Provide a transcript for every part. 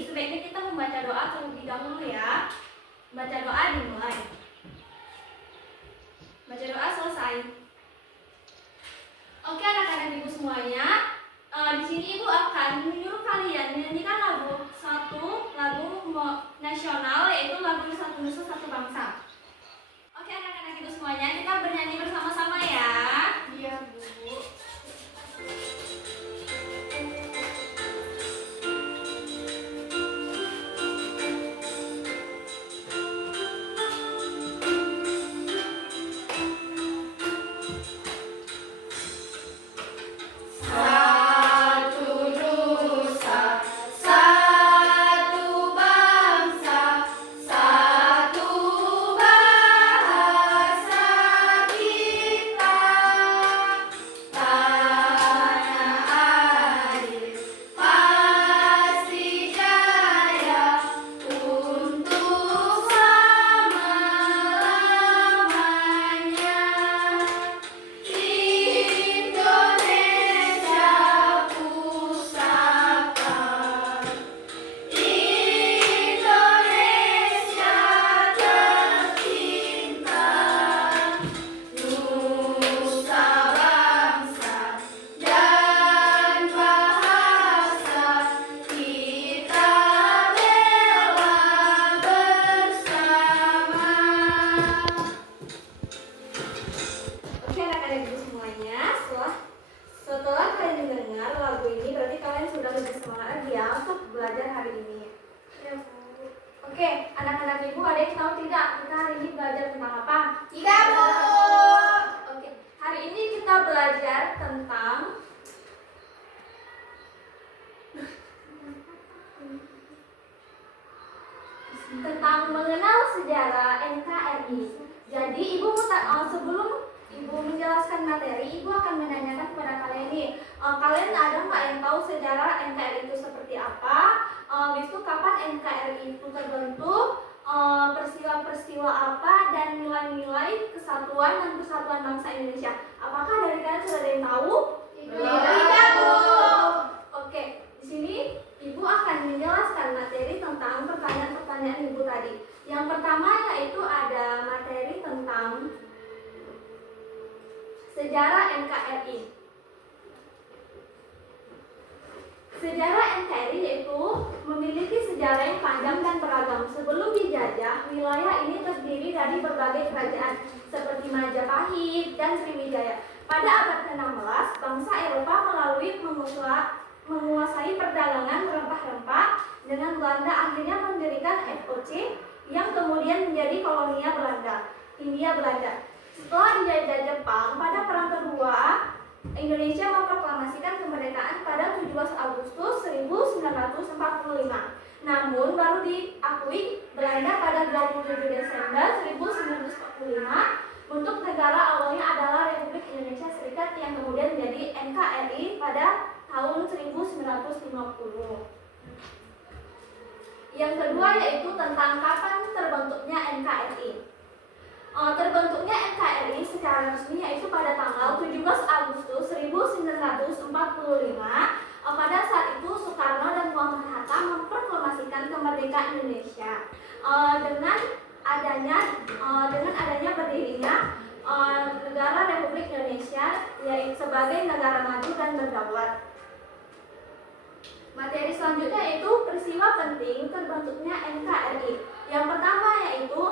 ini sebaiknya kita membaca doa terlebih dahulu ya. Baca doa dimulai. Baca doa selesai. Oke anak-anak ibu semuanya, di sini ibu akan menyuruh kalian menyanyikan lagu nasional, yaitu lagu Satu Nusa Satu Bangsa. Oke anak-anak ibu semuanya, kita bernyanyi bersama-sama ya. Iya bu. Setelah kalian mendengar lagu ini, berarti kalian sudah lebih semangat ya untuk belajar hari ini. Ya bu. Oke, anak-anak ibu ada yang tahu tidak kita hari ini belajar tentang apa? Tidak bu. Oke, hari ini kita belajar tentang mengenal sejarah NKRI. Jadi ibu sebelum ibu menjelaskan materi, ibu akan menanyakan kepada kalian nih, kalian ada nggak yang tahu sejarah NKRI itu seperti apa? Habis itu kapan NKRI itu terbentuk? Peristiwa-peristiwa apa dan nilai-nilai kesatuan dan persatuan bangsa Indonesia? Apakah dari kalian sudah ada yang tahu? Tidak bu. Oke, di sini ibu akan menjelaskan materi tentang pertanyaan-pertanyaan ibu tadi. Yang pertama yaitu ada materi tentang sejarah NKRI. Sejarah NKRI yaitu memiliki sejarah yang panjang dan beragam. Sebelum dijajah, wilayah ini terdiri dari berbagai kerajaan seperti Majapahit dan Sriwijaya. Pada abad ke-16, bangsa Eropa melalui menguasai perdagangan rempah-rempah dengan Belanda, akhirnya mendirikan FOC yang kemudian menjadi kolonia Hindia Belanda. Setelah dijajah Jepang, pada Perang Kedua, Indonesia memproklamasikan kemerdekaan pada 17 Agustus 1945. Namun baru diakui Belanda pada 27 Desember 1945. Bentuk negara awalnya adalah Republik Indonesia Serikat yang kemudian menjadi NKRI pada tahun 1950. Yang kedua yaitu tentang kapan terbentuknya NKRI. Terbentuknya NKRI secara resmi yaitu pada tanggal 17 Agustus 1945. Pada saat itu Soekarno dan Muhammad Hatta memproklamasikan kemerdekaan Indonesia dengan adanya berdirinya negara Republik Indonesia yaitu sebagai negara maju dan berdaulat. Materi selanjutnya yaitu peristiwa penting terbentuknya NKRI. Yang pertama yaitu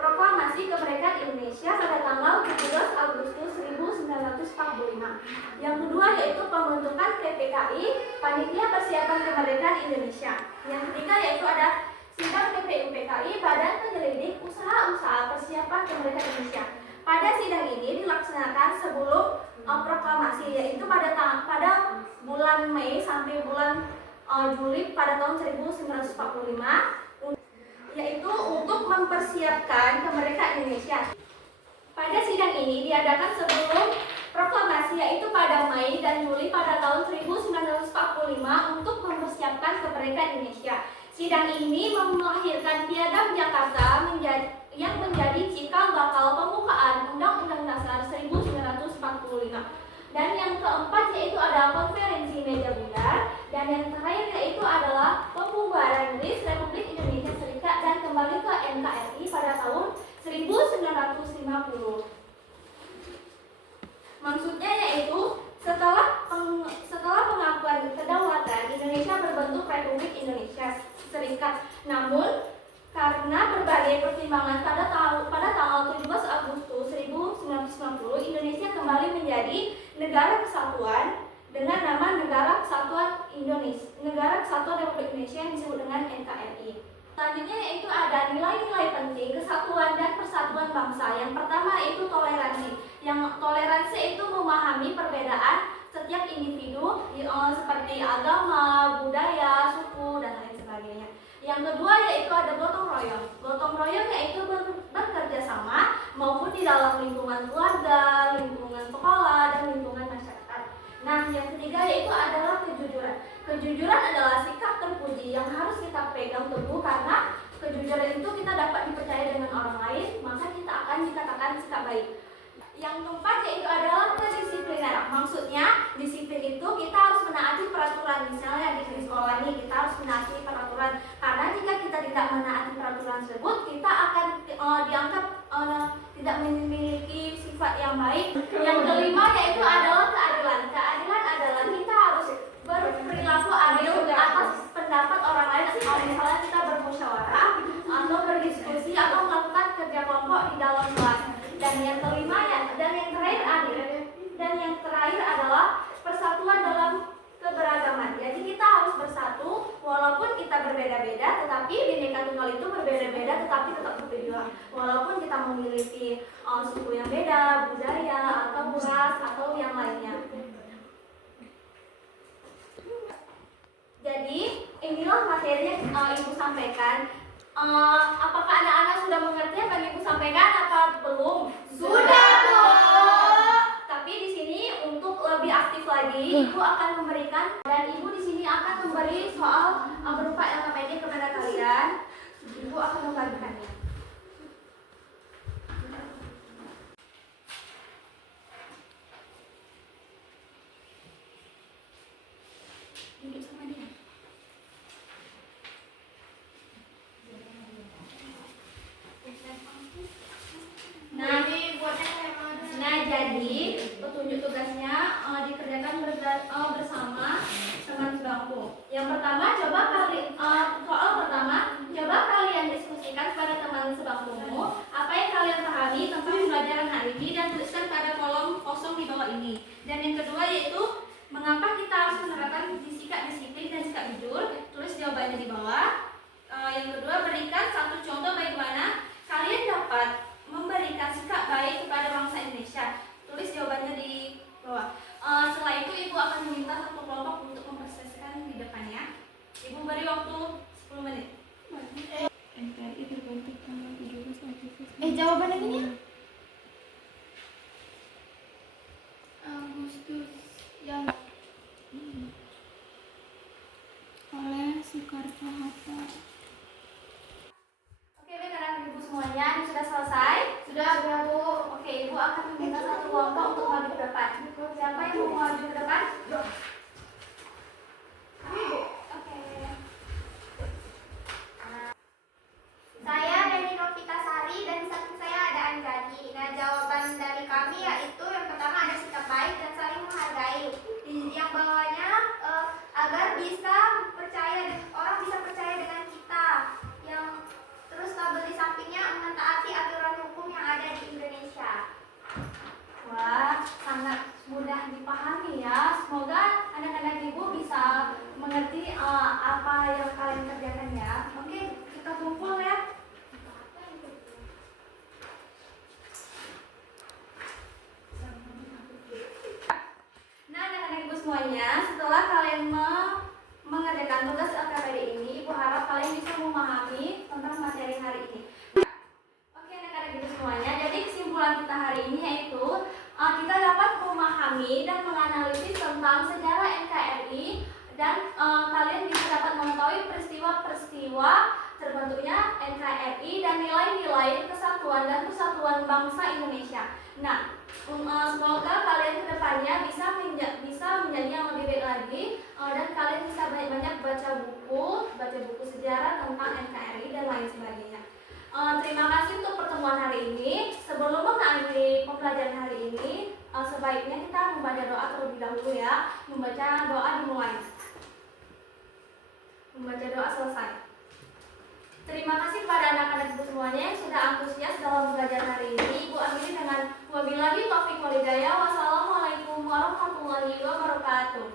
proklamasi kemerdekaan Indonesia pada tanggal 17 Agustus 1945. Yang kedua yaitu pembentukan PPKI, Panitia Persiapan Kemerdekaan Indonesia. Yang ketiga yaitu ada sidang PPUPKI, Badan Penyelidik Usaha-Usaha Persiapan Kemerdekaan Indonesia. Pada sidang ini dilaksanakan sebelum proklamasi, yaitu pada bulan Mei sampai bulan Juli pada tahun 1945. Yaitu untuk mempersiapkan kemerdekaan Indonesia. Pada sidang ini diadakan sebelum proklamasi yaitu pada Mei dan Juli pada tahun 1945 untuk mempersiapkan kemerdekaan Indonesia. Sidang ini melahirkan Piagam Jakarta yang menjadi cikal bakal pembukaan Undang-Undang Dasar 1945. Dan yang keempat yaitu ada konferensi meja bundar, dan yang terakhir yaitu adalah pembubaran meningkat. Namun karena berbagai pertimbangan pada tanggal 17 Agustus 1990 Indonesia kembali menjadi negara kesatuan dengan nama Negara Kesatuan Indonesia, Negara Kesatuan Republik Indonesia yang disebut dengan NKRI. Selanjutnya yaitu ada nilai-nilai penting kesatuan dan persatuan bangsa. Yang pertama yaitu toleransi. Yang toleransi itu memahami perbedaan setiap individu seperti agama, budaya, suku, dan lain sebagainya. Yang kedua yaitu ada gotong royong. Gotong royong yaitu bekerja sama maupun di dalam lingkungan keluarga, lingkungan sekolah, dan lingkungan masyarakat. Nah, yang ketiga yaitu adalah kejujuran. Kejujuran adalah sikap terpuji yang harus kita pegang teguh karena kejujuran itu kita dapat dipercaya dengan orang lain, maka kita akan dikatakan sikap baik. Yang keempat yaitu adalah kedisiplinan. Maksudnya disiplin itu kita harus menaati peraturan. Misalnya di sekolah ini kita harus menaati peraturan. Karena jika kita tidak menaati peraturan tersebut, kita akan dianggap tidak memiliki sifat yang baik. Yang kelima yaitu adalah keadilan. Keadilan adalah kita harus berperilaku adil atas pendapat orang lain. Misalnya kita bermusyawarah atau berdiskusi atau melakukan kerja kelompok di dalam kelas. Dan yang kelima dan yang terakhir adalah persatuan dalam keberagaman. Jadi kita harus bersatu walaupun kita berbeda-beda, tetapi Bhinneka Tunggal itu berbeda-beda tetapi tetap bertujuan. Walaupun kita memiliki suku yang beda, budaya atau ras atau yang lainnya. Jadi inilah materi yang Ibu sampaikan. Apakah anak-anak sudah mengerti apa yang Ibu sampaikan apa belum? Sudah, Bu. Tapi di sini untuk lebih aktif lagi, Ibu akan memberikan dan Ibu di sini akan memberi soal berupa LKPD kepada kalian. Ibu akan membagikannya. Duduk sama dia. Jadi petunjuk tugasnya dikerjakan bersama teman sebangku. Yang pertama, soal pertama, coba kalian diskusikan pada teman sebangkumu apa yang kalian pahami tentang pelajaran hari ini dan tuliskan pada kolom kosong di bawah ini. Dan yang kedua yaitu mengapa kita harus menerapkan sikap disiplin dan sikap jujur. Tulis jawabannya di bawah. Yang kedua, berikan satu contoh bagaimana kalian dapat memberikan sikap baik kepada bangsa Indonesia. Tulis jawabannya di bawah. Setelah itu Ibu akan meminta satu kelompok untuk memproseskan di depannya. Ibu beri waktu 10 menit. NKRI terbentuk tanggal 17 Agustus. Jawaban lagi nih. Agustus yang oleh Soekarno-Hatta. Oke, baik Ibu semuanya, ini sudah selesai? Sudah, Bu. Oke, Ibu akan meminta satu kelompok untuk maju ke depan. Siapa yang mau maju ke depan? Oke. Saya Deni Novitasari dan di samping saya ada Anjani. Nah, jawaban dari kami yaitu yang pertama ada sikap baik dan saling menghargai. Yang bawahnya agar orang bisa percaya dengan kita. Yang terus tabel di sampingnya mentaati aturan hukum yang ada di Indonesia. Wah, sangat mudah dipahami ya. Semoga anak-anak Ibu bisa mengerti apa yang kalian kerjakan ya. Oke, kita kumpul ya. Nah, anak-anak Ibu semuanya, setelah kalian mengerjakan tugas LKPD ini, Ibu harap kalian bisa memahami tentang materi hari ini. Oke, anak-anak Ibu semuanya, jadi kesimpulan kita hari ini yaitu kita dapat memahami dan menganalisis tentang sejarah NKRI dan kalian bisa dapat mengetahui peristiwa-peristiwa terbentuknya NKRI dan nilai-nilai kesatuan dan persatuan bangsa Indonesia. Nah, semoga kalian kedepannya bisa menjadi yang lebih baik lagi dan kalian bisa banyak-banyak baca buku sejarah tentang NKRI dan lain sebagainya. Terima kasih untuk pertemuan hari ini. Sebelum mengakhiri pembelajaran hari ini, sebaiknya kita membaca doa terlebih dahulu ya. Membaca doa dimulai. Membaca doa selesai. Terima kasih kepada anak-anak ibu semuanya yang sudah antusias dalam belajar hari ini. Ibu akhiri dengan wabillahi taufiq walhidayah. Wassalamualaikum warahmatullahi wabarakatuh.